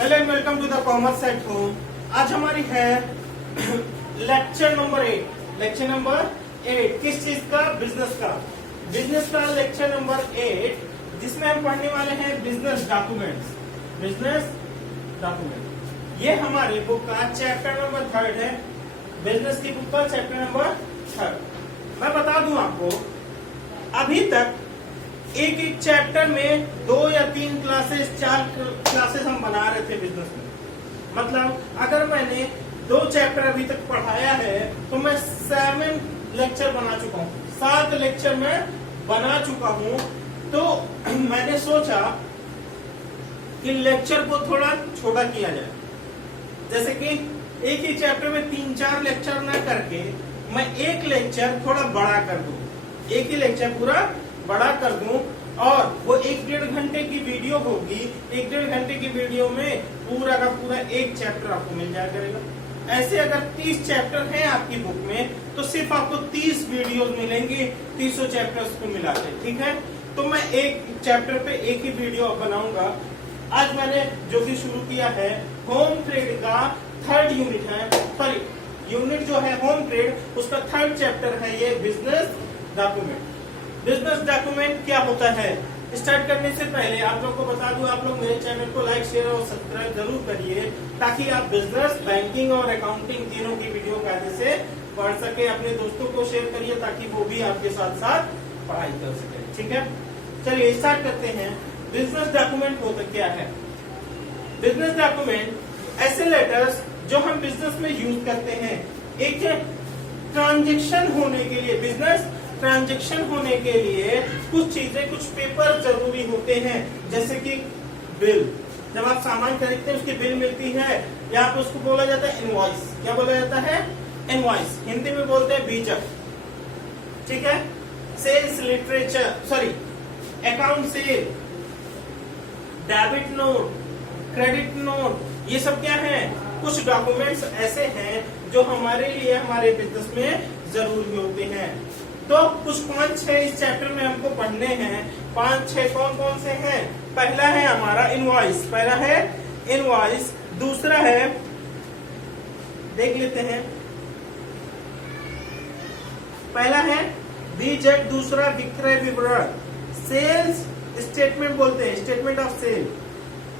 Hello and welcome to the commerce at home. आज हमारी है लेक्चर नंबर 8। लेक्चर नंबर 8 किस चीज का? बिजनेस का। बिजनेस का लेक्चर नंबर 8, जिसमें हम पढ़ने वाले हैं बिजनेस डॉक्यूमेंट्स। बिजनेस डॉक्यूमेंट ये हमारे बुक का चैप्टर नंबर 3 है। बिजनेस की बुक का चैप्टर नंबर 3। मैं बता दूं आपको, अभी तक एक एक चैप्टर में 2 या 3 क्लासेस 4 क्लासेस हम बना रहे थे बिजनेस में। मतलब अगर मैंने 2 चैप्टर अभी तक पढ़ाया है तो मैं 7 लेक्चर बना चुका हूँ, 7 लेक्चर में बना चुका हूँ। तो मैंने सोचा कि लेक्चर को थोड़ा छोटा किया जाए, जैसे कि एक ही चैप्टर में 3-4 लेक्चर न करके मैं एक लेक्चर थोड़ा बड़ा कर दूं, एक ही लेक्चर पूरा बड़ा कर दूं और वो 1-1.5 घंटे की वीडियो होगी। 1-1.5 घंटे की वीडियो में पूरा का पूरा एक चैप्टर आपको मिल जाया करेगा। ऐसे अगर 30 चैप्टर हैं आपकी बुक में तो सिर्फ आपको 30 वीडियोस मिलेंगी 300 चैप्टर्स को मिला के। ठीक है, तो मैं एक चैप्टर पे एक ही वीडियो बनाऊंगा। आज मैंने जो भी शुरू किया है, होम ट्रेड का 3rd यूनिट है, सॉरी यूनिट जो है होम ट्रेड उसका 3rd चैप्टर है ये बिजनेस डॉक्यूमेंट। बिजनेस डॉक्यूमेंट क्या होता है? स्टार्ट करने से पहले आप लोग को बता दूं, आप लोग मेरे चैनल को लाइक शेयर और सब्सक्राइब जरूर करिए, ताकि आप बिजनेस, बैंकिंग और अकाउंटिंग तीनों की वीडियो कायदे से पढ़ सके। अपने दोस्तों को शेयर करिए ताकि वो भी आपके साथ साथ पढ़ाई कर सके। ठीक है, चलिए स्टार्ट करते हैं। बिजनेस डॉक्यूमेंट होता क्या है? बिजनेस डॉक्यूमेंट ऐसे लेटर्स जो हम बिजनेस में यूज करते हैं। एक ट्रांजेक्शन होने के लिए, बिजनेस ट्रांजैक्शन होने के लिए कुछ चीजें, कुछ पेपर जरूरी होते हैं, जैसे कि बिल। जब आप सामान खरीदते हैं उसकी बिल मिलती है, या आप उसको बोला जाता है इनवॉइस। क्या बोला जाता है? इनवॉइस। हिंदी में बोलते हैं बीजक। ठीक है, sales literature, sorry account sale, debit note, credit note, ये सब क्या है? कुछ डॉक्यूमेंट्स ऐसे हैं जो हमारे लिए, हमारे बिजनेस में जरूरी होते हैं। तो कुछ 5-6 इस चैप्टर में हमको पढ़ने हैं। 5-6 कौन कौन से हैं? पहला है हमारा इनवॉइस, पहला है इनवॉइस। दूसरा है, देख लेते हैं, पहला है बीजक, दूसरा विक्रय विवरण, सेल्स स्टेटमेंट बोलते हैं, स्टेटमेंट ऑफ सेल।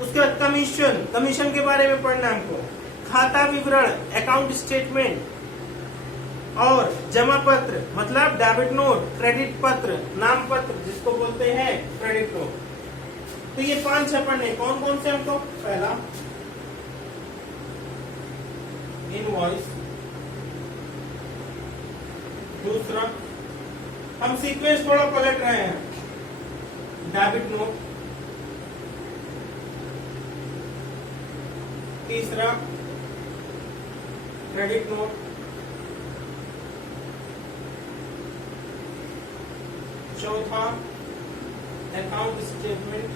उसके बाद कमीशन, कमीशन के बारे में पढ़ना हमको। खाता विवरण, अकाउंट स्टेटमेंट, और जमा पत्र मतलब डेबिट नोट, क्रेडिट पत्र, नाम पत्र जिसको बोलते हैं क्रेडिट नोट। तो ये 5-6 पढ़ने। कौन कौन से हमको? पहला इनवॉइस, दूसरा हम सीक्वेंस थोड़ा पलट रहे हैं, डेबिट नोट, तीसरा क्रेडिट नोट, चौथा अकाउंट स्टेटमेंट,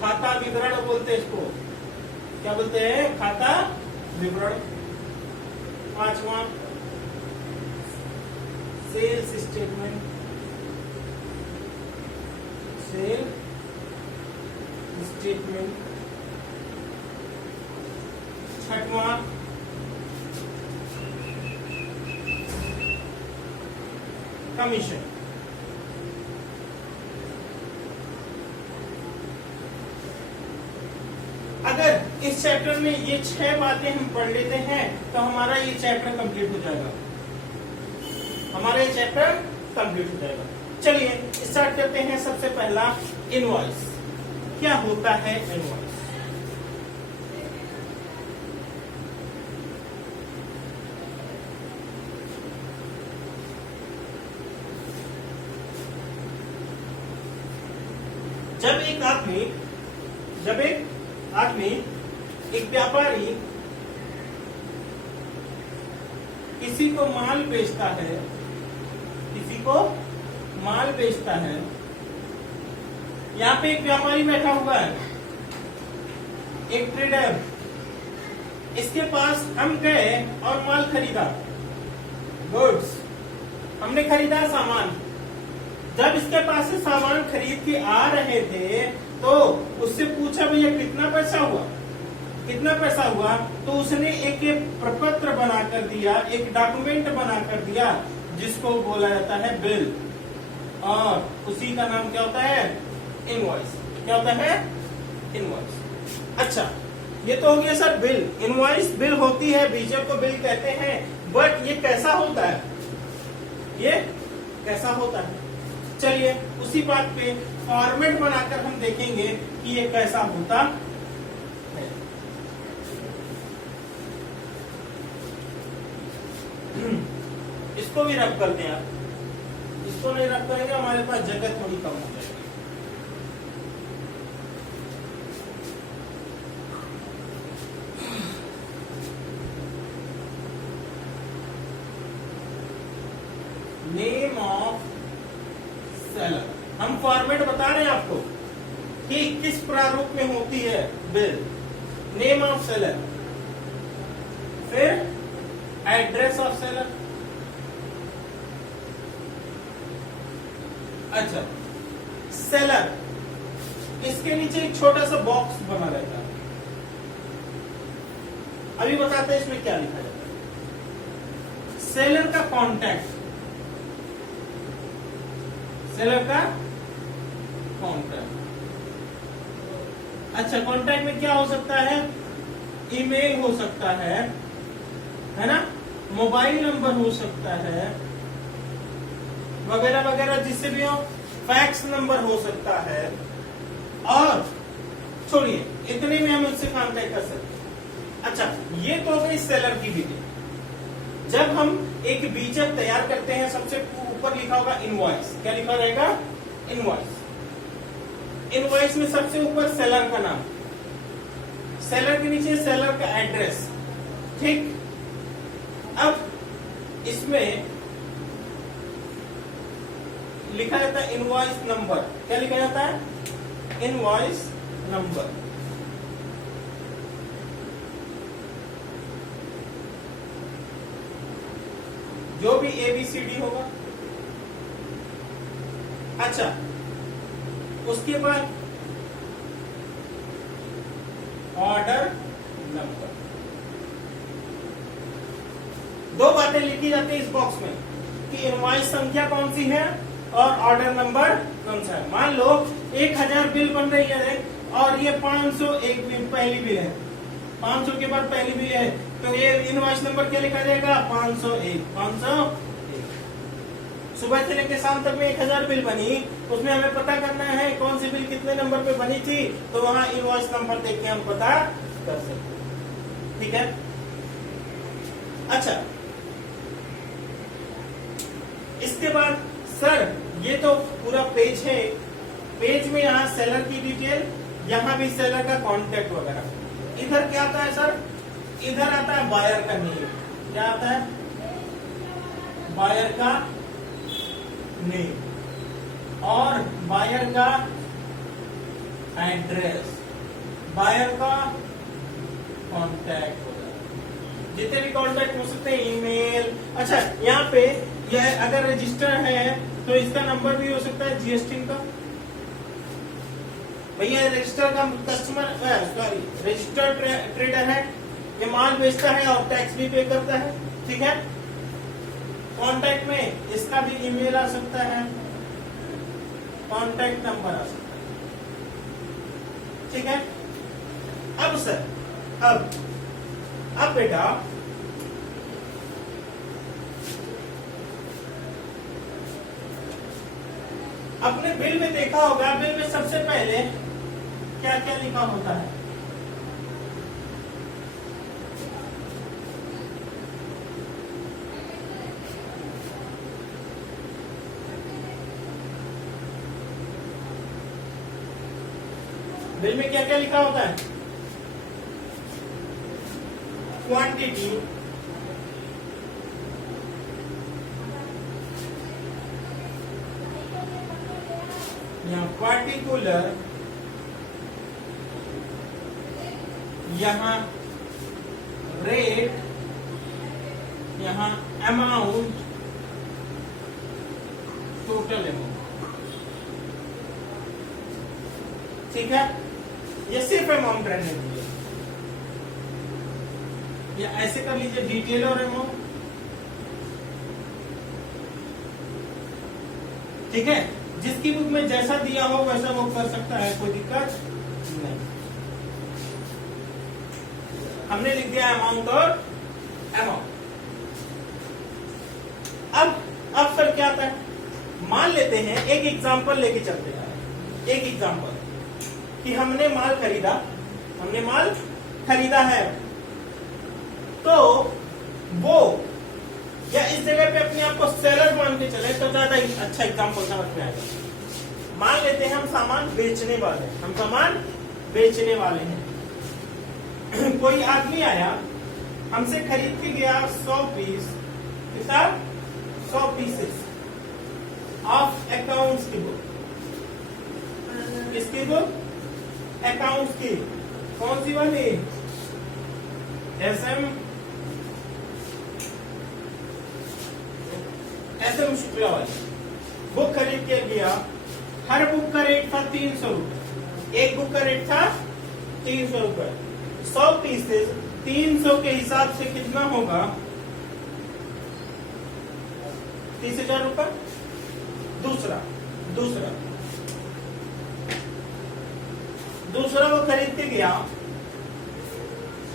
खाता विवरण बोलते हैं इसको। क्या बोलते हैं? खाता विवरण। पांचवा सेल्स स्टेटमेंट, सेल स्टेटमेंट। छठवां कमीशन। अगर इस चैप्टर में ये 6 बातें हम पढ़ लेते हैं तो हमारा ये चैप्टर कंप्लीट हो जाएगा, हमारा ये चैप्टर कंप्लीट हो जाएगा। चलिए स्टार्ट करते हैं। सबसे पहला इनवॉइस। क्या होता है इनवॉइस? जब एक आदमी, एक व्यापारी किसी को माल बेचता है, किसी को माल बेचता है। यहाँ पे एक व्यापारी बैठा हुआ है, एक ट्रेडर। इसके पास हम गए और माल खरीदा, गुड्स हमने खरीदा, सामान। जब इसके पास से सामान खरीद के आ रहे थे तो उससे पूछा भैया कितना पैसा हुआ, कितना पैसा हुआ, तो उसने एक प्रपत्र बनाकर दिया, एक डॉक्यूमेंट बनाकर दिया जिसको बोला जाता है बिल, और उसी का नाम क्या होता है, इनवॉइस। क्या होता है, इनवॉइस। अच्छा, ये तो हो गया सर बिल। इनवॉइस बिल होती है, बीजक को बिल कहते हैं, बट ये कैसा होता है, ये कैसा होता है। चलिए उसी बात पे फॉर्मेट बनाकर हम देखेंगे कि ये कैसा होता है। इसको भी रब करते हैं आप, इसको नहीं रब करेंगे हमारे पास जगह थोड़ी कम हो जाएगी। नेम ऑफ सेलर, हम फॉर्मेट बता रहे हैं आपको कि किस प्रारूप में होती है बिल। नेम ऑफ सेलर, फिर एड्रेस ऑफ सेलर। अच्छा, सेलर, इसके नीचे एक छोटा सा बॉक्स बना रहता है। अभी बताते हैं इसमें क्या लिखा जाता है। सेलर का कॉन्टैक्ट, सेलर का कॉन्टैक्ट। अच्छा, कॉन्टैक्ट में क्या हो सकता है, ईमेल हो सकता है ना, मोबाइल नंबर हो सकता है, वगैरह वगैरह, जिससे भी हो, फैक्स नंबर हो सकता है। और छोड़िए, इतने में हम उससे काम तय कर सकते। अच्छा, ये तो हो गई सेलर की विधि। जब हम एक बीजक तैयार करते हैं, सबसे ऊपर लिखा होगा इनवॉइस। क्या लिखा रहेगा, इनवॉइस। इनवॉइस में सबसे ऊपर सेलर का नाम, सेलर के नीचे सेलर का एड्रेस। ठीक, अब इसमें लिखा जाता है इनवॉइस नंबर। क्या लिखा जाता है, इनवॉइस नंबर। जो भी ABCD होगा। अच्छा, उसके बाद ऑर्डर नंबर। दो बातें लिखी जाती है इस बॉक्स में कि इनवॉइस संख्या कौन सी है और ऑर्डर नंबर कौन सा है। मान लो 1000 बिल बन रही है और ये 501 बिल पहली बिल है, 500 के बाद पहली बिल है, तो ये इनवॉइस नंबर क्या लिखा जाएगा, 501। 501 सुबह से लेकर शाम तक में 1000 बिल बनी, उसमें हमें पता करना है कौन सी बिल कितने नंबर पे बनी थी, तो वहां इनवॉइस नंबर देख के हम पता कर सकते हैं। ठीक है। अच्छा, इसके बाद सर ये तो पूरा पेज है, पेज में यहाँ सेलर की डिटेल, यहाँ भी सेलर का कॉन्टेक्ट वगैरह। इधर क्या आता है सर, इधर आता है बायर का नेम। क्या आता है, बायर का नेम और बायर का एड्रेस, बायर का कॉन्टैक्ट वगैरह, जितने भी कॉन्टैक्ट हो सकते हैं, ईमेल। अच्छा, यहाँ पे यह अगर रजिस्टर है तो इसका नंबर भी हो सकता है, GST का। भैया रजिस्टर का कस्टमर, सॉरी रजिस्टर्ड ट्रेडर है, ये माल बेचता है और टैक्स भी पे करता है। ठीक है। कॉन्टैक्ट में इसका भी ईमेल आ सकता है, कॉन्टैक्ट नंबर आ सकता है। ठीक है। अब सर, अब बेटा अपने बिल में देखा होगा, बिल में सबसे पहले क्या क्या लिखा होता है, बिल में क्या क्या लिखा होता है, क्वांटिटी, यहाँ पार्टिकुलर, यहाँ रेट, यहाँ अमाउंट, टोटल अमाउंट। ठीक है, ये सिर्फ अमाउंट रहने दीजिए, या ऐसे कर लीजिए डिटेल और अमाउंट। ठीक है, जिसकी बुक में जैसा दिया हो वैसा वो कर सकता है, कोई दिक्कत नहीं। हमने लिख दिया अमाउंट और अमाउंट। अब सर क्या आता है, मान लेते हैं एक एग्जांपल लेके चलते हैं, एक एग्जांपल कि हमने माल खरीदा है, तो वो या इस जगह पे अपने आप को सेलर मान के चले तो ज्यादा अच्छा एग्जांपल समझ में आएगा। मान लेते हैं हम सामान बेचने वाले हैं, कोई आदमी आया हमसे खरीद के गया 100 पीस, कितना 100 पीसेस ऑफ अकाउंट्स की बुक। किसकी बुक? अकाउंट्स की। कौन सी वाली? एसएम शुक्ला वाली बुक खरीद के गया। हर बुक का रेट था 300 रुपए, एक बुक का रेट था 300 रुपए। 100 पीसेस 300 के हिसाब से कितना होगा? 30,000 रुपए। दूसरा वो खरीद के गया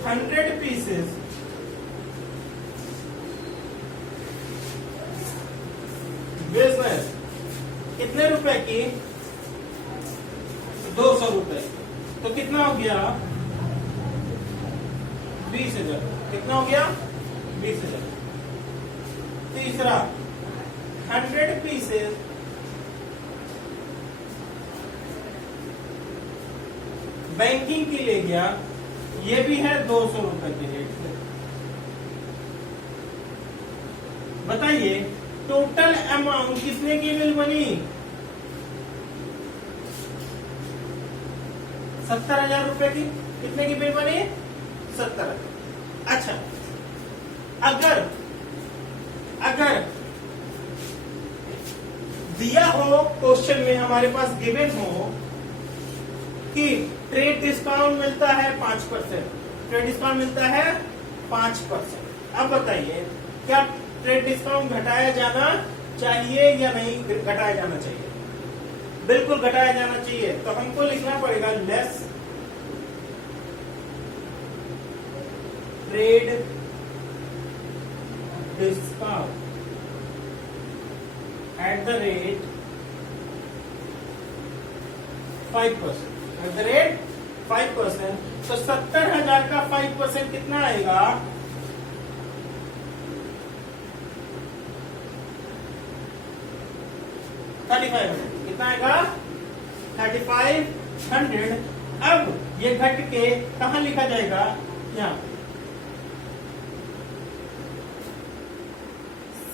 100 पीसेस, बिजनेस कितने रुपए की? 200 रुपए। तो कितना हो गया? 20,000। कितना हो गया? 20,000। तीसरा 100 पीसेस बैंकिंग की ले गया, ये भी है 200 रुपए के रेट से। बताइए टोटल अमाउंट कितने की बिल बनी? 70,000 रुपए की। कितने की बिल बनी? 70,000। अच्छा, अगर दिया हो क्वेश्चन में, हमारे पास गिवन हो कि ट्रेड डिस्काउंट मिलता है 5%, ट्रेड डिस्काउंट मिलता है 5%। अब बताइए क्या ट्रेड डिस्काउंट घटाया जाना चाहिए या नहीं घटाया जाना चाहिए? बिल्कुल घटाया जाना चाहिए। तो हमको लिखना पड़ेगा less trade discount at the rate 5%। At the rate 5%। तो 70,000 का 5% कितना आएगा? 3500। कितना आएगा? 3500। अब ये घट के कहां लिखा जाएगा? यहाँ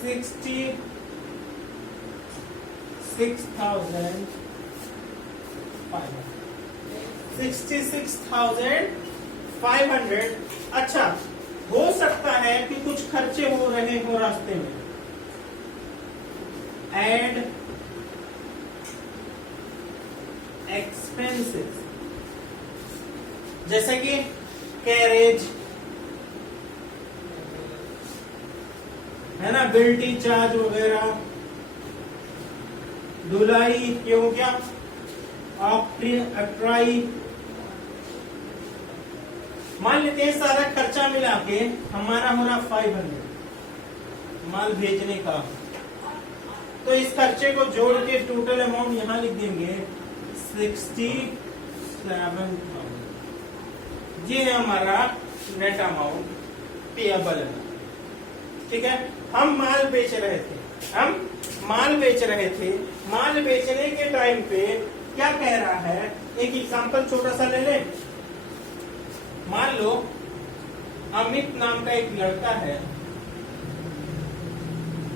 66,500। अच्छा, हो सकता है कि कुछ खर्चे हो रहे हो रास्ते में। एड एक्सपेंसेस, जैसे कि कैरेज है ना, बिल्टी चार्ज वगैरह, धुलाई, ये हो गया अट्राई। मान लेते हैं सारा खर्चा मिला के हमारा हो रहा 500 माल भेजने का। तो इस खर्चे को जोड़ के टोटल अमाउंट यहां लिख देंगे 67,000। ये है हमारा नेट अमाउंट पेएबल। ठीक है, हम माल बेच रहे थे। माल बेचने के टाइम पे क्या कह रहा है, एक एग्जांपल छोटा सा ले लें। मान लो अमित नाम का एक लड़का है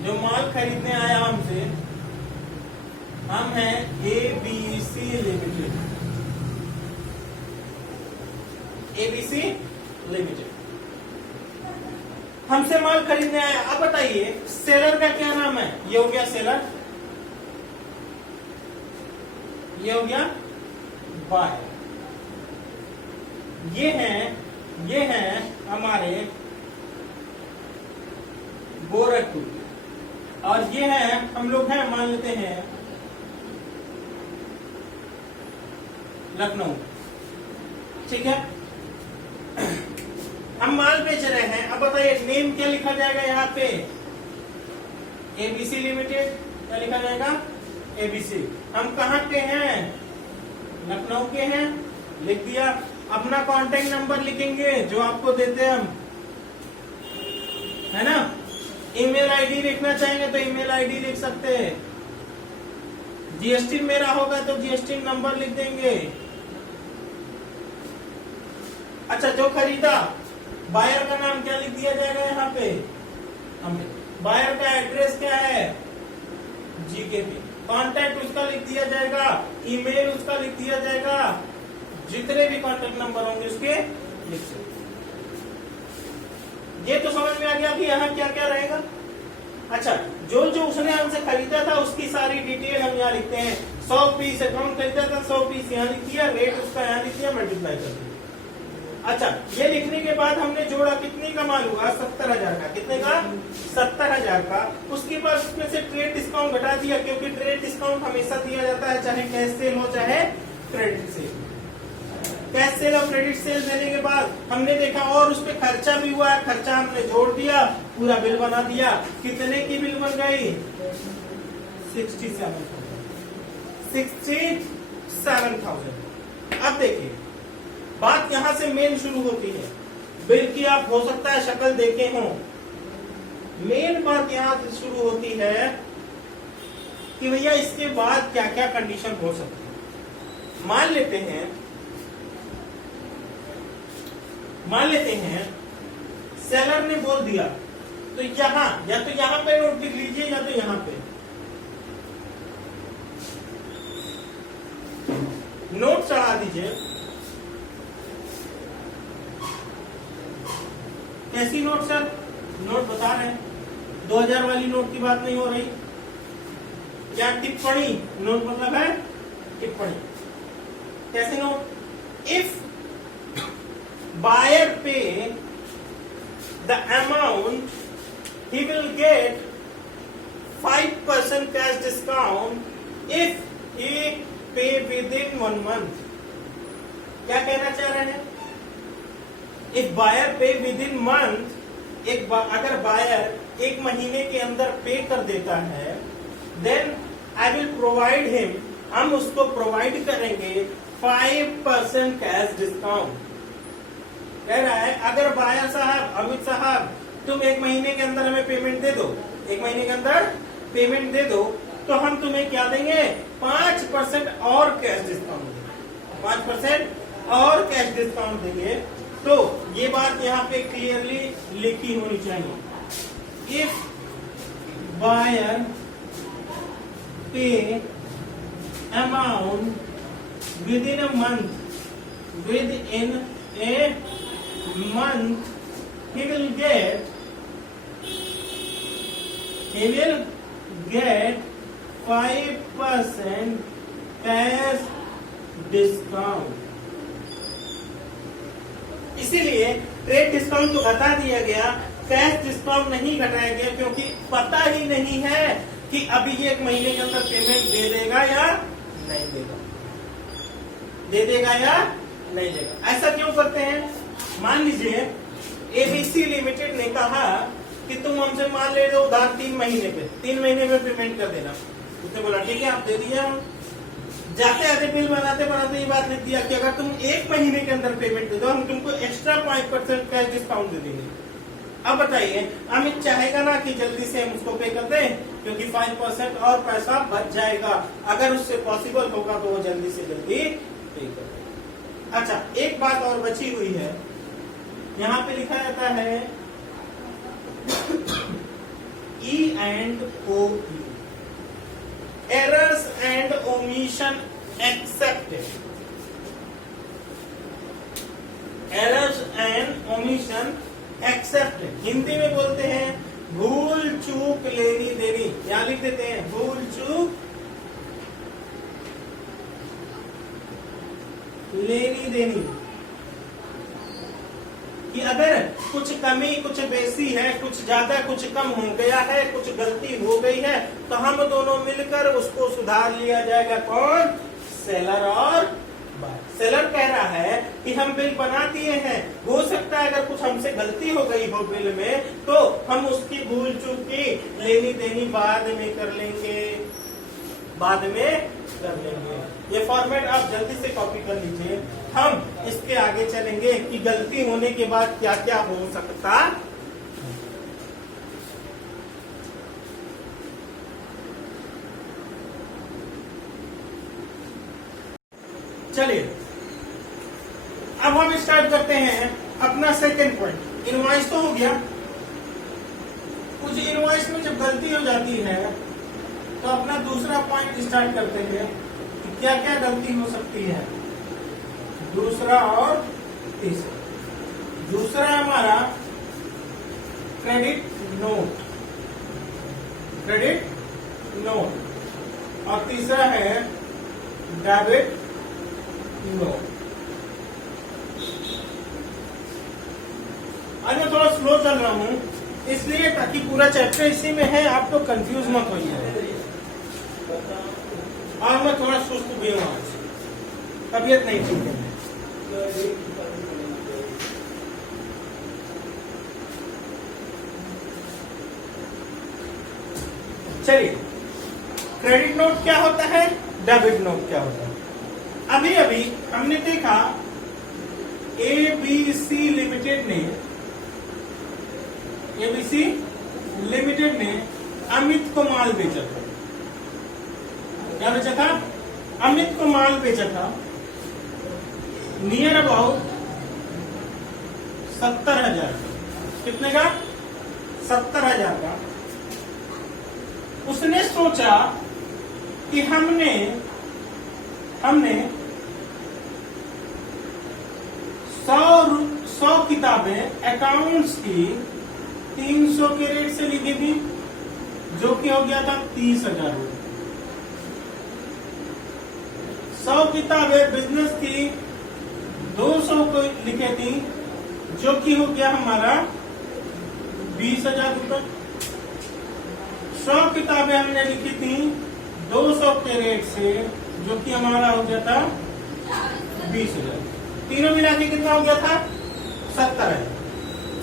जो माल खरीदने आया हमसे। हम हैं ABC लिमिटेड। हमसे माल खरीदने आया। अब बताइए सेलर का क्या नाम है? ये हो गया सेलर, ये हो गया बायर। ये हैं हमारे गोरखपुर और ये हैं हम लोग हैं मान लेते हैं लखनऊ। ठीक है, हम माल बेच रहे हैं। अब बताइए नेम क्या लिखा जाएगा यहाँ पे? ABC limited. क्या लिखा जाएगा? एबीसी। हम कहाँ के हैं? लखनऊ के हैं, लिख दिया। अपना कांटेक्ट नंबर लिखेंगे जो आपको देते हैं हम, है ना। ईमेल आईडी लिखना चाहेंगे तो ईमेल आईडी लिख सकते हैं। जीएसटी मेरा होगा तो जीएसटी नंबर लिख देंगे। अच्छा, जो खरीदा बायर का नाम क्या लिख दिया जाएगा यहाँ पे? बायर का एड्रेस क्या है? जीके पे। कांटेक्ट उसका लिख दिया जाएगा, ईमेल उसका लिख दिया जाएगा, जितने भी कांटेक्ट नंबर होंगे उसके लिख सकते। ये तो समझ में आ गया कि यहाँ क्या क्या रहेगा। अच्छा, जो उसने हमसे खरीदा था उसकी सारी डिटेल हम यहाँ लिखते हैं। 100 पीस अकाउंट खरीदा था, 100 पीस यहाँ लिख दिया, रेट उसका यहाँ लिख दिया, मल्टीप्लाई कर दिया। अच्छा, ये लिखने के बाद हमने जोड़ा कितने का माल हुआ? 70,000 का। कितने का? 70,000 का। उसके बाद उसमें से ट्रेड डिस्काउंट घटा दिया, क्योंकि ट्रेड डिस्काउंट हमेशा दिया जाता है, चाहे कैश सेल हो चाहे क्रेडिट सेल। कैश सेल और क्रेडिट सेल देने के बाद हमने देखा और उस पर खर्चा भी हुआ है, खर्चा हमने जोड़ दिया, पूरा बिल बना दिया। कितने की बिल बन गई? 67,000। अब देखिए बात यहां से मेन शुरू होती है। बिल की आप हो सकता है शक्ल देखे हो। मेन बात यहां से शुरू होती है कि भैया इसके बाद क्या क्या कंडीशन हो सकती है। मान लेते हैं सेलर ने बोल दिया, तो यहां या तो यहां पे नोट लिख लीजिए या तो यहां पे नोट चढ़ा दीजिए। कैसी नोट सर? नोट बता रहे हैं, 2000 वाली नोट की बात नहीं हो रही। या टिप्पणी, नोट मतलब है टिप्पणी। कैसे note? If buyer pay the amount, he will get 5% cash discount if he pay within 1 month. क्या कहना चाह रहे हैं? If buyer pay within month, अगर buyer 1 महीने के अंदर पे कर देता है, then I will provide him, हम उसको प्रोवाइड करेंगे 5% कैश डिस्काउंट। कह रहा है अगर बायर साहब, अमित साहब, तुम 1 महीने के अंदर हमें पेमेंट दे दो, 1 महीने के अंदर पेमेंट दे दो, तो हम तुम्हें क्या देंगे? 5% और कैश डिस्काउंट देंगे। 5% और कैश डिस्काउंट देंगे। तो ये बात यहाँ पे क्लियरली लिखी होनी चाहिए। इफ बायर पे amount with in a month, he will get 5% cash discount। इसीलिए ट्रेड डिस्काउंट तो घटा दिया गया, कैश डिस्काउंट नहीं घटाया गया, क्योंकि पता ही नहीं है कि अभी ये 1 महीने के अंदर पेमेंट दे देगा या नहीं देगा, दे देगा या नहीं देगा। ऐसा क्यों करते हैं? मान लीजिए एबीसी लिमिटेड ने कहा कि तुम हमसे मान ले लो उधार 3 महीने पे, 3 महीने में पेमेंट कर देना। उसने बोला ठीक है, आप दे दिए। हम जाते आते बिल बनाते बनाते ये बात लिख दिया कि अगर तुम 1 महीने के अंदर पेमेंट दे दो, हम तुमको एक्स्ट्रा 5% कैश डिस्काउंट दे देंगे। अब बताइए अमित चाहेगा ना कि जल्दी से हम उसको पे कर दें, क्योंकि 5% और पैसा बच जाएगा। अगर उससे पॉसिबल होगा तो वो जल्दी से जल्दी पे कर देगा। अच्छा, एक बात और बची हुई है, यहाँ पे लिखा जाता है E&O, errors and omission accepted। errors and omission accepted Hindi में बोलते हैं भूल चूक लेनी देनी। यहाँ लिख देते हैं भूल चूक लेनी देनी, कि अगर कुछ कमी कुछ बेसी है, कुछ ज्यादा कुछ कम हो गया है, कुछ गलती हो गई है, तो हम दोनों मिलकर उसको सुधार लिया जाएगा। कौन? सेलर और बायर। सेलर कह रहा है कि हम बिल बना दिए हैं, हो सकता है अगर कुछ हमसे गलती हो गई हो बिल में, तो हम उसकी भूल चूक की लेनी देनी बाद में कर लेंगे, बाद में कर लेंगे। ये फॉर्मेट आप जल्दी से कॉपी कर लीजिए। हम इसके आगे चलेंगे कि गलती होने के बाद क्या क्या हो सकता। चलिए अब हम स्टार्ट करते हैं अपना सेकंड पॉइंट। इनवॉइस तो हो गया। कुछ इनवॉइस में जब गलती हो जाती है तो अपना दूसरा पॉइंट स्टार्ट करते हैं कि क्या क्या गलती हो सकती है। दूसरा और तीसरा। दूसरा है हमारा क्रेडिट नोट, क्रेडिट नोट, और तीसरा है डेबिट नोट। आज मैं थोड़ा स्लो चल रहा हूं इसलिए, ताकि पूरा चैप्टर इसी में है, आप तो कंफ्यूज मत होइए। और मैं थोड़ा सुस्त भी हूँ, आज तबीयत नहीं ठीक है। चलिए, क्रेडिट नोट क्या होता है, डेबिट नोट क्या होता है। अभी अभी हमने देखा एबीसी लिमिटेड ने अमित को माल बेचा था। क्या बेचा था? अमित को माल बेचा था नियर अबाउट 70,000। कितने का? 70,000 का। उसने सोचा कि हमने 100 किताबें अकाउंट्स की 300 के रेट से लिखी थी, जो कि हो गया था 30,000 रुपये। 100 किताबें बिजनेस की 200 को लिखे थी, जो कि हो गया हमारा 20,000 रुपये। 100 किताबें हमने लिखी थी 200 के रेट से, जो कि हमारा हो गया था 20,000। तीनों मिला के कितना हो गया था? 70,000।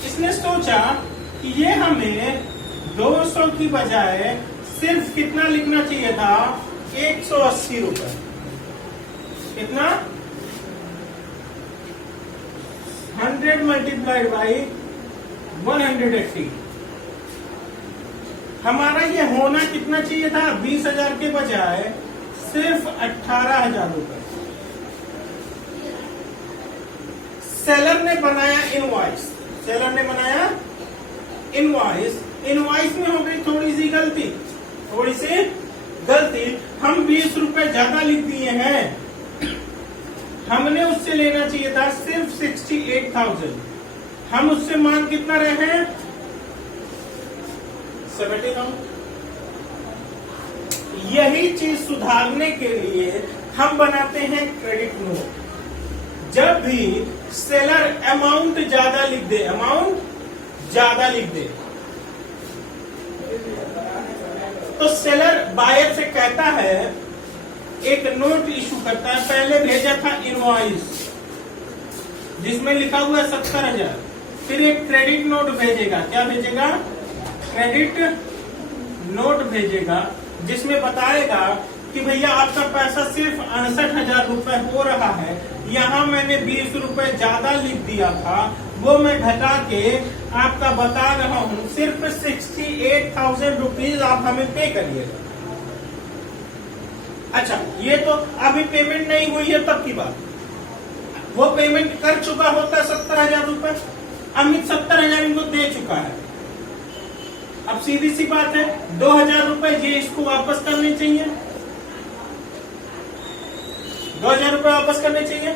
इसने सोचा कि ये हमें 200 की बजाय सिर्फ कितना लिखना चाहिए था? 180 रुपए। कितना? 100 मल्टीप्लाइड बाई 180। हमारा ये होना कितना चाहिए था? 20,000 के बजाय सिर्फ 18,000 रुपए। सेलर ने बनाया इनवॉइस, सेलर ने बनाया इनवॉइस। इनवॉइस में हो गई थोड़ी सी गलती, हम 20 रुपए ज्यादा लिख दिए हैं। हमने उससे लेना चाहिए था सिर्फ 68,000। हम उससे मांग कितना रहे हैं? 70,000। यही चीज सुधारने के लिए हम बनाते हैं क्रेडिट नोट। जब भी सेलर अमाउंट ज्यादा लिख दे, तो सेलर बायर से कहता है, एक नोट इशू करता है। पहले भेजा था इनवॉइस जिसमें लिखा हुआ है 70,000, फिर एक क्रेडिट नोट भेजेगा। क्या भेजेगा? क्रेडिट नोट भेजेगा, जिसमें बताएगा कि भैया आपका पैसा सिर्फ 69,000 रुपए हो रहा है, यहाँ मैंने 20 रुपए ज्यादा लिख दिया था, वो मैं घटा के आपका बता रहा हूँ सिर्फ 68,000 रुपीज आप हमें पे करिएगा। अच्छा, ये तो अभी पेमेंट नहीं हुई है तब की बात। वो पेमेंट कर चुका होता 70,000 रुपए, अमित 70,000 इनको दे चुका है। अब सीधी सी बात है, 2,000 रुपए ये इसको वापस करने चाहिए, 2,000 रुपए वापस करने चाहिए।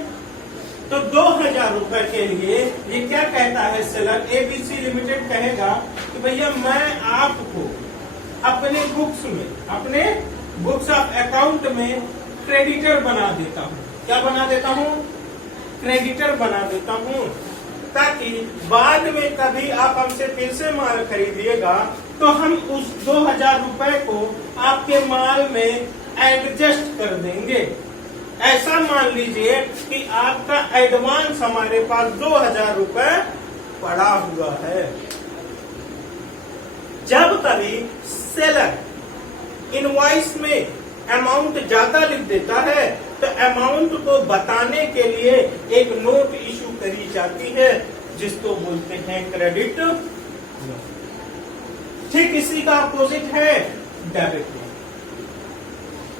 तो 2,000 रुपए के लिए ये क्या कहता है सेलर, एबीसी लिमिटेड कहेगा कि भैया मैं आपको अपने बुक्स ऑफ अकाउंट में क्रेडिटर बना देता हूँ। क्या बना देता हूँ? क्रेडिटर बना देता हूँ, ताकि बाद में कभी आप हमसे फिर से माल खरीदिएगा तो हम उस 2000 रुपए को आपके माल में एडजस्ट कर देंगे। ऐसा मान लीजिए कि आपका एडवांस हमारे पास 2000 रुपए पड़ा हुआ है। जब कभी सेलर इनवॉइस में अमाउंट ज्यादा लिख देता है तो अमाउंट को बताने के लिए एक नोट इशू करी जाती है, जिसको बोलते हैं क्रेडिट नोट। ठीक इसी का अपोजिट है डेबिट नोट।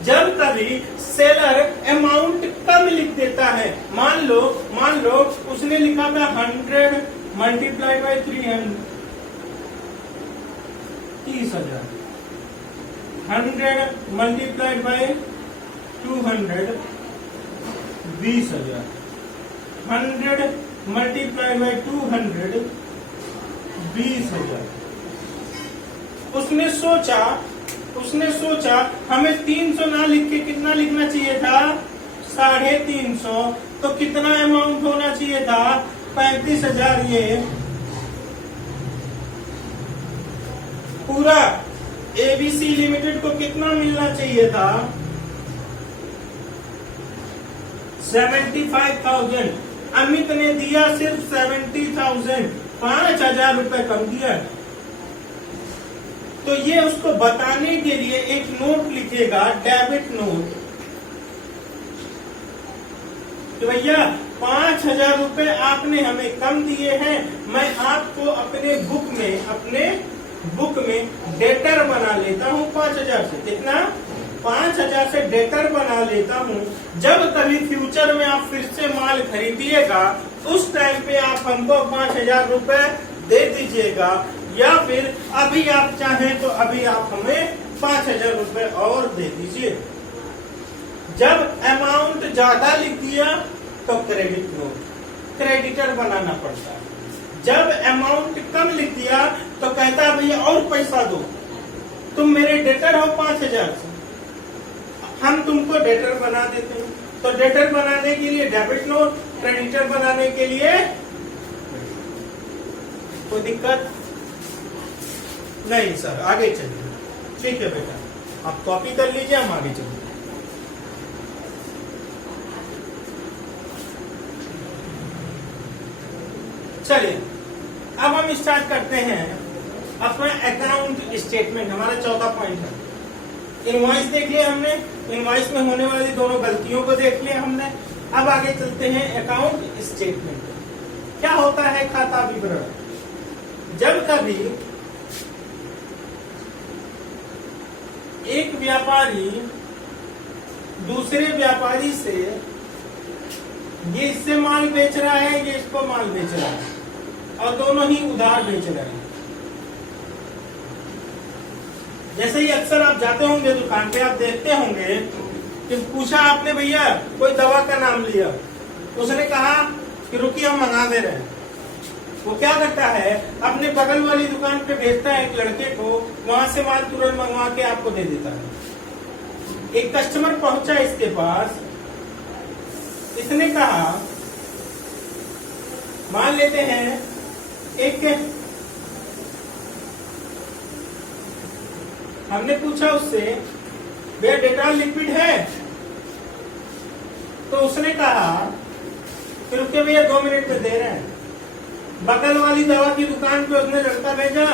जब कभी सेलर अमाउंट कम लिख देता है, मान लो उसने लिखा था 100 multiplied by 300, 30,000, 100 multiplied by 200, 20,000, 100 multiplied by 200, 20,000। उसने सोचा हमें 300 ना लिख के कितना लिखना चाहिए था, 350। तो कितना अमाउंट होना चाहिए था, 35,000। ये पूरा एबीसी लिमिटेड को कितना मिलना चाहिए था, 75,000। अमित ने दिया सिर्फ 70,000, 5,000 रुपए कम दिया। तो ये उसको बताने के लिए एक नोट लिखेगा, डेबिट नोट, कि भैया 5,000 रुपए आपने हमें कम दिए हैं, मैं आपको अपने बुक में डेटर बना लेता हूँ 5,000 से। कितना, 5,000 से डेटर बना लेता हूँ। जब कभी फ्यूचर में आप फिर से माल खरीदिएगा उस टाइम पे आप हमको 5,000 रुपए दे दीजिएगा, या फिर अभी आप चाहें तो अभी आप हमें 5,000 रुपए और दे दीजिए। जब अमाउंट ज्यादा लिख दिया तो क्रेडिट नोट, क्रेडिटर बनाना पड़ता है। जब अमाउंट कम लिख दिया तो कहता है भैया और पैसा दो, तुम मेरे डेटर हो 5,000 से, हम तुमको डेटर बना देते हैं। तो डेटर बनाने के लिए डेबिट नोट, क्रेडिटर बनाने के लिए कोई दिक्कत नहीं सर, आगे चलिए। ठीक है बेटा, आप कॉपी कर लीजिए, हम आगे चलिए। चलिए अब हम स्टार्ट करते हैं अपना अकाउंट स्टेटमेंट। हमारा 14 पॉइंट है। इनवॉइस देख लिया हमने, इनवॉइस में होने वाली दोनों गलतियों को देख लिया हमने। अब आगे चलते हैं अकाउंट स्टेटमेंट। क्या होता है खाता विवरण। जब कभी एक व्यापारी दूसरे व्यापारी से, ये इससे माल बेच रहा है, ये इसको माल बेच रहा है, और दोनों ही उधार बेच रहे हैं। जैसे ही अक्सर आप जाते होंगे दुकान पे, आप देखते होंगे कि पूछा आपने भैया कोई दवा का नाम लिया, उसने कहा कि रुकिए हम मंगा दे रहे हैं। वो क्या करता है, अपने बगल वाली दुकान पे भेजता है एक लड़के को, वहां से माल तुरंत मंगवा के आपको दे देता है। एक कस्टमर पहुंचा इसके पास, इसने कहा, मान लेते हैं एक, हमने पूछा उससे भैया डेटॉल लिक्विड है, तो उसने कहा कि रुके भैया 2 मिनट में दे रहे हैं। बगल वाली दवा की दुकान पे उसने लड़का भेजा,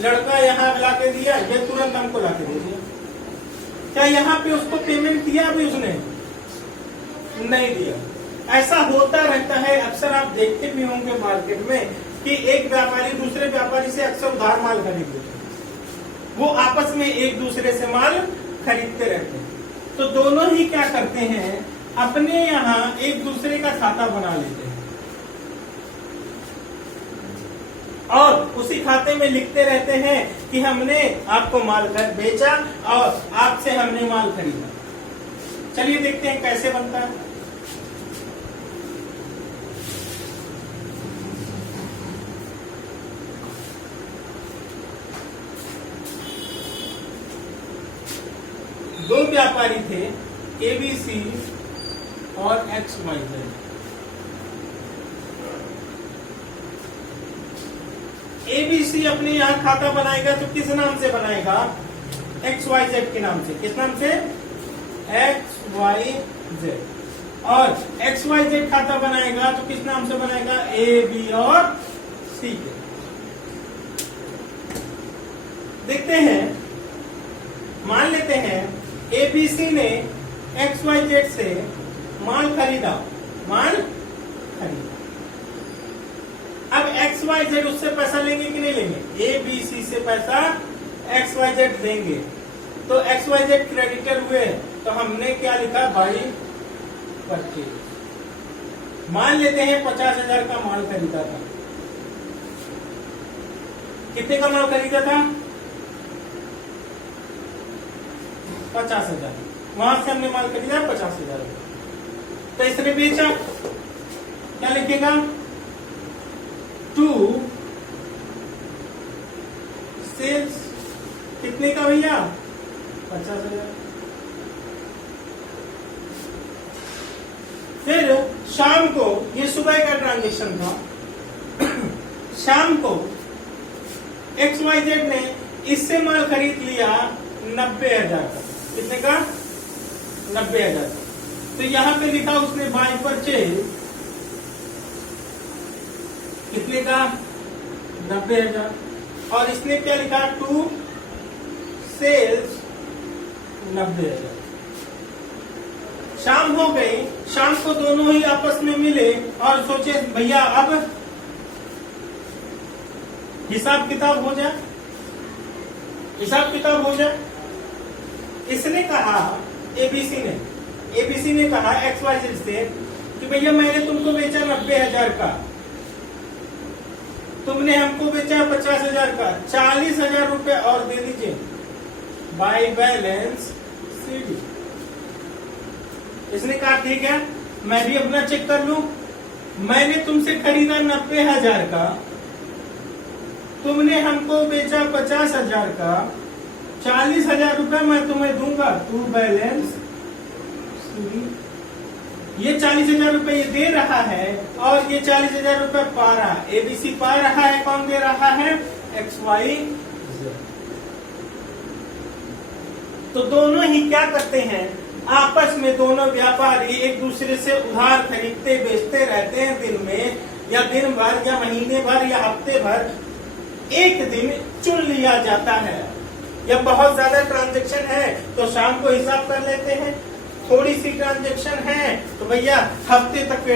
लड़का यहाँ ला के दिया, ये तुरंत हमको ला के दे दिया। क्या यहाँ पे उसको पेमेंट किया अभी उसने? नहीं दिया। ऐसा होता रहता है, अक्सर आप देखते भी होंगे मार्केट में कि एक व्यापारी दूसरे व्यापारी से अक्सर उधार माल खरीद लेते हैं, वो आपस में एक दूसरे से माल खरीदते रहते हैं। तो दोनों ही क्या करते हैं, अपने यहाँ एक दूसरे का खाता बना लेते हैं और उसी खाते में लिखते रहते हैं कि हमने आपको माल बेचा और आपसे हमने माल खरीदा। चलिए देखते हैं कैसे बनता है। दो व्यापारी थे, ABC और XYZ। एबीसी अपने यहाँ खाता बनाएगा तो किस नाम से बनाएगा? XYZ के नाम से। किस नाम से? XYZ। और XYZ खाता बनाएगा तो किस नाम से बनाएगा? A, B और C के। देखते हैं, मान लेते हैं ABC ने XYZ से माल खरीदा। अब XYZ उससे पैसा लेंगे कि नहीं लेंगे? ABC से पैसा XYZ लेंगे, तो XYZ क्रेडिटर हुए, तो हमने क्या लिखा? By purchase. मान लेते हैं 50,000 का माल खरीदा था। कितने का माल खरीदा था? 50,000। वहां से हमने माल खरीदा 50,000, तो इसने बेचा, क्या लिखेगा? To sales. कितने का भैया? 50,000। फिर शाम को, ये सुबह का ट्रांजेक्शन था, शाम को XYZ ने इससे माल खरीद लिया 90,000 का। कितने का? 90,000 का। तो यहां पे लिखा उसने बाय परचेज कितने का? 90,000। और इसने क्या लिखा? To sales 90,000। शाम हो गई, शाम को दोनों ही आपस में मिले और सोचे भैया अब हिसाब किताब हो जाए, हिसाब किताब हो जाए। इसने कहा, एबीसी ने कहा XYZ से कि भैया मैंने तुमको बेचा 90,000 का, तुमने हमको बेचा 50,000 का, 40,000 रुपए और दे दीजिए बाय बैलेंस CD। इसने कहा ठीक है, मैं भी अपना चेक कर लूं। मैंने तुमसे खरीदा 90,000 का, तुमने हमको बेचा 50,000 का, 40,000 रुपए मैं तुम्हें दूंगा, टू बैलेंस CD। ये 40,000 रुपए ये दे रहा है और ये 40,000 रुपए पा रहा है। एबीसी पा रहा है, कौन दे रहा है? XYZ। तो दोनों ही क्या करते हैं? आपस में दोनों व्यापारी एक दूसरे से उधार खरीदते बेचते रहते हैं, दिन में या दिन भर या महीने भर या हफ्ते भर। एक दिन चुन लिया जाता है, या बहुत ज्यादा ट्रांजैक्शन है तो शाम को हिसाब कर लेते हैं, थोड़ी सी ट्रांजैक्शन है तो भैया हफ्ते तक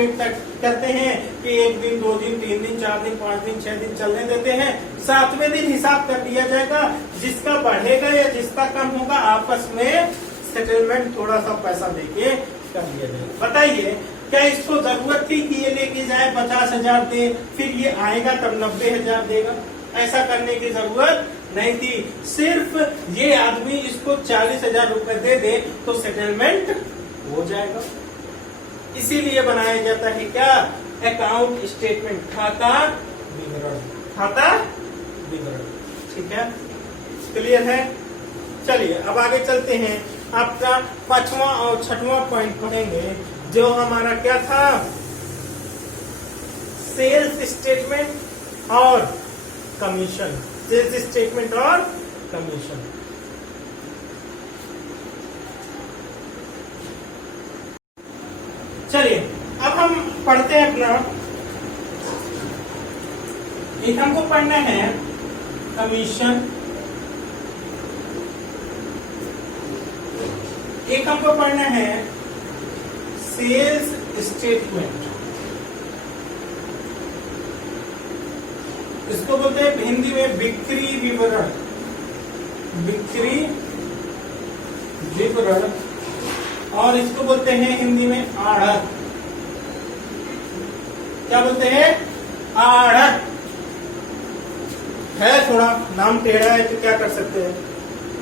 करते हैं कि 1 दिन 2 दिन 3 दिन 4 दिन 5 दिन 6 दिन चलने देते हैं। 7वें दिन हिसाब कर लिया जाएगा, जिसका बढ़ेगा या जिसका कम होगा आपस में सेटलमेंट थोड़ा सा पैसा देके कर लिया जाएगा। बताइए क्या इसको जरूरत थी कि ये लेके जाए 50,000 दे, फिर ये आएगा तब 90,000 देगा? ऐसा करने की जरूरत नहीं थी। सिर्फ ये आदमी इसको 40,000 रुपए दे दे तो सेटलमेंट हो जाएगा। इसीलिए बनाया जाता है क्या? अकाउंट स्टेटमेंट, खाता विवरण। खाता विवरण, ठीक है, क्लियर है? चलिए अब आगे चलते हैं। आपका 5वां और 6वां पॉइंट पढ़ेंगे, जो हमारा क्या था? सेल्स स्टेटमेंट और कमीशन। सेल्स स्टेटमेंट और कमीशन। चलिए अब हम पढ़ते हैं अपना, एक हमको पढ़ना है कमीशन, एक हमको पढ़ना है सेल्स स्टेटमेंट। इसको बोलते हैं हिंदी में बिक्री विवरण। बिक्री विवरण, और इसको बोलते हैं हिंदी में आढ़त। क्या बोलते हैं? आढ़त। है थोड़ा नाम टेढ़ा है तो क्या कर सकते हैं?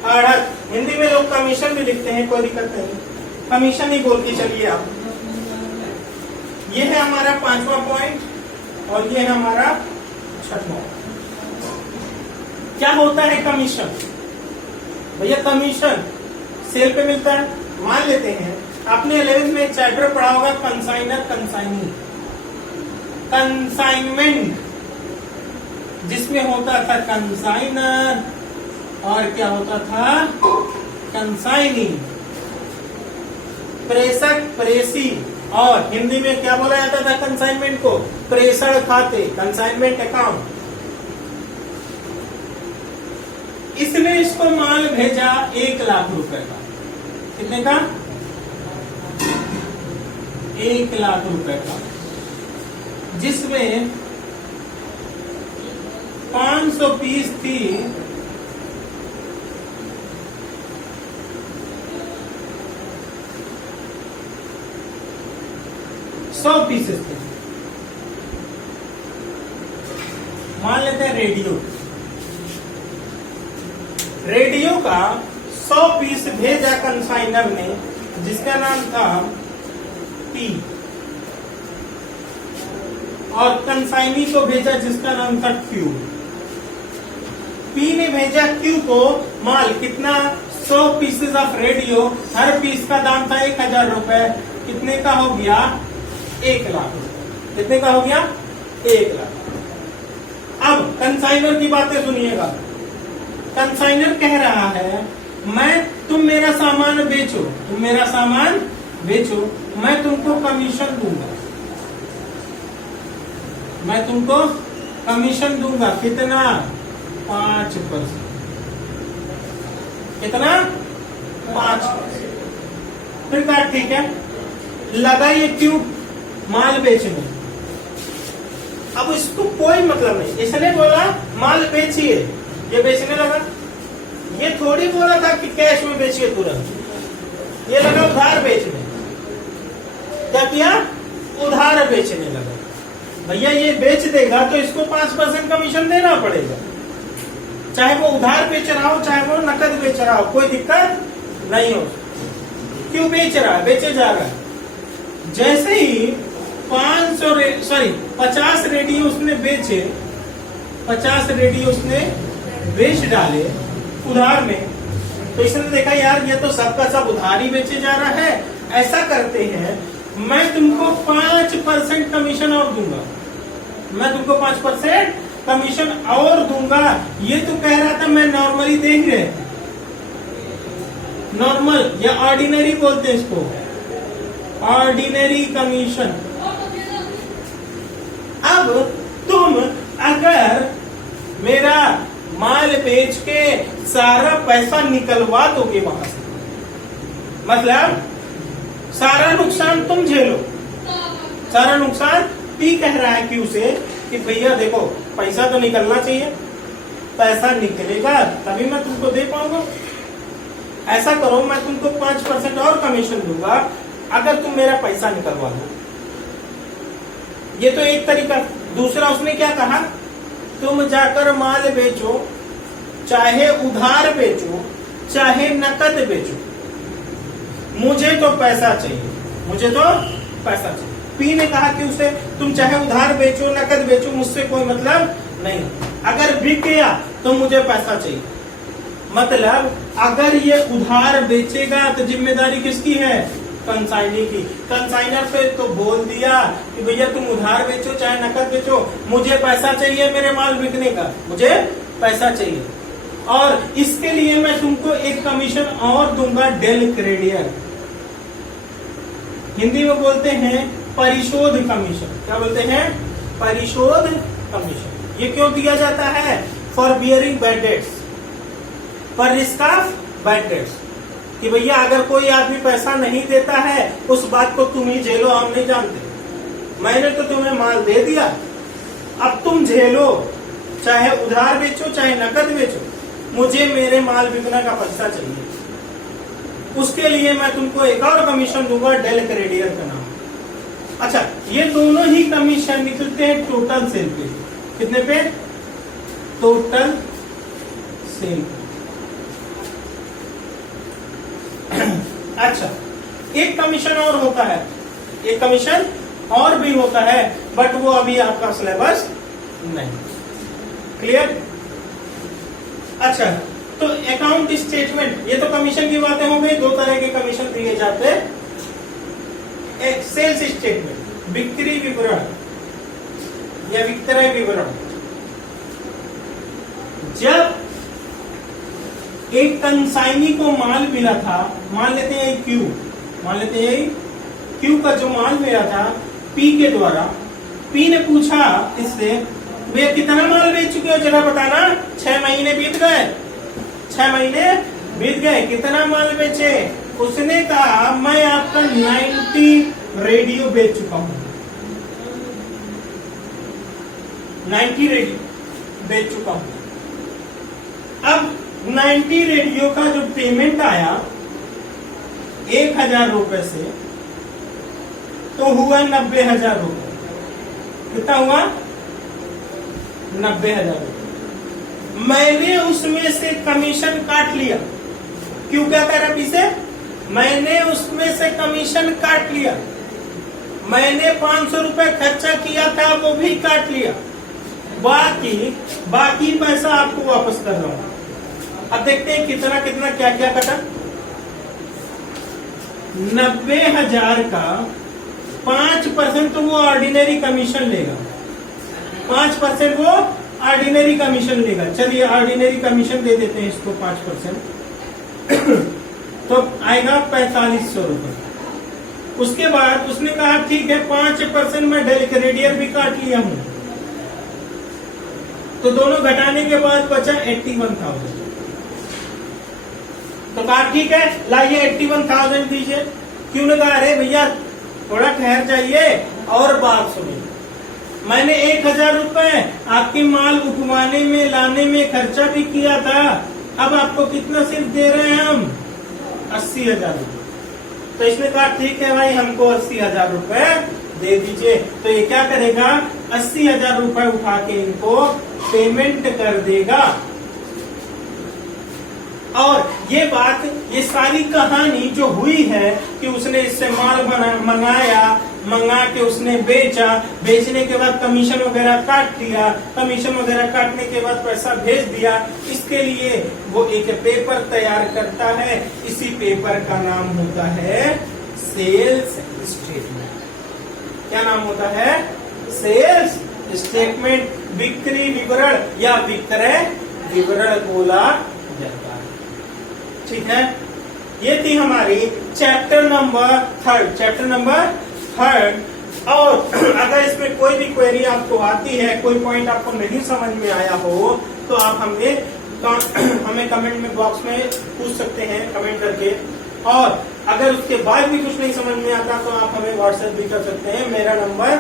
आढ़त। हिंदी में लोग कमीशन भी लिखते हैं, कोई दिक्कत नहीं, कमीशन ही बोल के चलिए आप। ये है हमारा 5वां पॉइंट और ये है हमारा 6वां। क्या होता है कमीशन? भैया कमीशन सेल पे मिलता है। मान लेते हैं आपने 11th में एक चैप्टर पढ़ा होगा कंसाइनर कंसाइनी, कंसाइनमेंट। जिसमें होता था कंसाइनर और क्या होता था, कंसाइनी, प्रेषक प्रेसी, और हिंदी में क्या बोला जाता था कंसाइनमेंट को, प्रेषण खाते, कंसाइनमेंट अकाउंट। इसने इसको माल भेजा 1 लाख रुपए का, कितने का, 1 लाख रुपए का, जिसमें 500 पीस थी, सौ पीसेस थे। मान लेते हैं रेडियो का 100 पीस भेजा कंसाइनर ने, जिसका नाम था पी, और कंसाइनी को भेजा जिसका नाम था क्यू। पी ने भेजा क्यू को माल, कितना, 100 पीसेस ऑफ रेडियो, हर पीस का दाम था 1000 रुपए, कितने का हो गया, 1 लाख रुपए। कितने का हो गया, 1 लाख। अब कंसाइनर की बातें सुनिएगा। कंसाइनर कह रहा है, तुम मेरा सामान बेचो, तुम मेरा सामान बेचो, मैं तुमको कमीशन दूंगा, मैं तुमको कमीशन दूंगा, कितना, 5%। कितना, 5%। फिर कहा ठीक है, लगा ये क्यों माल बेचने। अब इसको कोई मतलब नहीं, इसने बोला माल बेचिए, ये बेचने लगा। ये थोड़ी बोला था कि कैश में बेचिए तुरंत, ये लगा उधार बेचने। क्या किया, उधार बेचने लगा। भैया ये बेच देगा तो इसको 5% कमीशन देना पड़ेगा, चाहे वो उधार बेच रहा हो चाहे वो नकद बेच रहा हो, कोई दिक्कत नहीं हो। क्यों बेच रहा है, बेचे जा रहा है। जैसे ही 50 रेडियो उसने बेचे, 50 रेडियो उसने बेच डाले उधार में, तो इसने देखा यार ये तो सबका सब उधार ही बेचे जा रहा है, ऐसा करते हैं मैं तुमको 5% कमीशन और दूंगा, मैं तुमको 5% कमीशन और दूंगा। ये तो कह रहा था मैं नॉर्मली दे ही रहे, नॉर्मल या ऑर्डिनरी बोलते हैं इसको, ऑर्डिनरी कमीशन। अब तुम अगर मेरा माल बेच के सारा पैसा निकलवा दोगे वहां से, मतलब सारा नुकसान तुम झेलो, सारा नुकसान पी कह रहा है क्यू से कि भैया देखो पैसा तो निकलना चाहिए, पैसा निकलेगा तभी मैं तुमको दे पाऊंगा, ऐसा करो मैं तुमको 5% और कमीशन दूंगा अगर तुम मेरा पैसा निकलवा दो। ये तो एक तरीका। दूसरा उसने क्या कहा, तुम जाकर माल बेचो, चाहे उधार बेचो चाहे नकद बेचो, मुझे तो पैसा चाहिए, मुझे तो पैसा चाहिए। पी ने कहा कि उसे तुम चाहे उधार बेचो नकद बेचो, मुझसे कोई मतलब नहीं, अगर बिक गया तो मुझे पैसा चाहिए। मतलब अगर ये उधार बेचेगा तो जिम्मेदारी किसकी है, कंसाइनी की। कंसाइनर पे तो बोल दिया कि भैया तुम उधार बेचो चाहे नकद बेचो, मुझे पैसा चाहिए मेरे माल बिकने का, मुझे पैसा चाहिए, और इसके लिए मैं तुमको एक कमीशन और दूंगा, डेल क्रेडियर, हिंदी में बोलते हैं परिशोध कमीशन। क्या बोलते हैं, परिशोध कमीशन। ये क्यों दिया जाता है, for bearing bad debts, for risk of bad debts, कि भैया अगर कोई आदमी पैसा नहीं देता है उस बात को तुम ही झेलो, हम नहीं जानते, मैंने तो तुम्हें माल दे दिया, अब तुम झेलो, चाहे उधार बेचो चाहे नकद बेचो, मुझे मेरे माल बिकने का पैसा चाहिए, उसके लिए मैं तुमको एक और कमीशन दूंगा, डेल क्रेडियर का नाम। अच्छा, ये दोनों ही कमीशन निकलते हैं टोटल सेल पे। कितने पे, टोटल सेल। अच्छा, एक कमीशन और होता है, एक कमीशन और भी होता है, बट वो अभी आपका सिलेबस नहीं। क्लियर। अच्छा, तो अकाउंट स्टेटमेंट, ये तो कमीशन की बातें हो गई। 2 तरह के कमीशन दिए जाते हैं, एक सेल्स स्टेटमेंट, बिक्री विवरण या विक्रय विवरण, जब एक कंसाइनी को माल मिला था, मान लेते हैं क्यू, मान लेते हैं क्यू का जो माल मिला था पी के द्वारा, पी ने पूछा इससे, वे कितना माल बेच चुके हो जरा बताना। 6 महीने बीत गए, 6 महीने बीत गए, कितना माल बेचे? उसने कहा मैं आपका 90 रेडियो बेच चुका हूं, 90 रेडियो बेच चुका हूं। अब 90 रेडियो का जो पेमेंट आया 1000 रुपए से, तो हुआ 90,000 रुपए। कितना हुआ? 90,000 रुपए। मैंने उसमें से कमीशन काट लिया। क्यों क्या कह रहा पीछे? मैंने उसमें से कमीशन काट लिया। मैंने 500 रुपए खर्चा किया था, वो भी काट लिया। बाकी पैसा आपको वापस कर रहा हूं। अब देखते हैं कितना कितना क्या क्या कटा। 90,000 का 5% तो वो ऑर्डिनरी कमीशन लेगा, 5% वो ऑर्डिनरी कमीशन लेगा। चलिए ऑर्डिनरी कमीशन दे देते हैं इसको 5%। तो आएगा 4500 रुपए। उसके बाद उसने कहा ठीक है 5% मैं रेडियर भी काट लिया हूं, तो दोनों घटाने के बाद बचा 81,000। तो कहा ठीक है लाइए 81,000 दीजिए। क्यों ने कहा अरे भैया थोड़ा ठहर जाइए और बात सुनिए, मैंने 1000 रुपए आपके माल उठवाने में लाने में खर्चा भी किया था, अब आपको कितना सिर्फ दे रहे हैं हम? 80,000 रुपए। तो इसने कहा ठीक है भाई हमको 80,000 रुपए दे दीजिए। तो ये क्या करेगा? 80,000 रुपए उठा के इनको पेमेंट कर देगा। और ये बात, ये सारी कहानी जो हुई है कि उसने इससे माल मंगा के उसने बेचा, बेचने के बाद कमीशन वगैरह काट दिया, कमीशन वगैरह काटने के बाद पैसा भेज दिया, इसके लिए वो एक पेपर तैयार करता है। इसी पेपर का नाम होता है सेल्स स्टेटमेंट। क्या नाम होता है? Sales statement. बिक्री विवरण या विक्रय विवरण बोला जाता है। ठीक है, ये थी हमारी चैप्टर नंबर 3। और अगर इसमें कोई भी क्वेरी आपको आती है, कोई पॉइंट आपको नहीं समझ में आया हो, तो आप हमें कमेंट में बॉक्स में पूछ सकते हैं कमेंट करके। और अगर उसके बाद भी कुछ नहीं समझ में आता तो आप हमें व्हाट्सएप भी कर सकते हैं। मेरा नंबर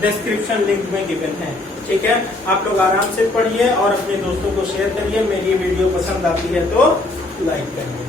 डिस्क्रिप्शन लिंक में गिवन है। ठीक है, आप लोग आराम से पढ़िए और अपने दोस्तों को शेयर करिए। मेरी वीडियो पसंद आती है तो लाइक करिए।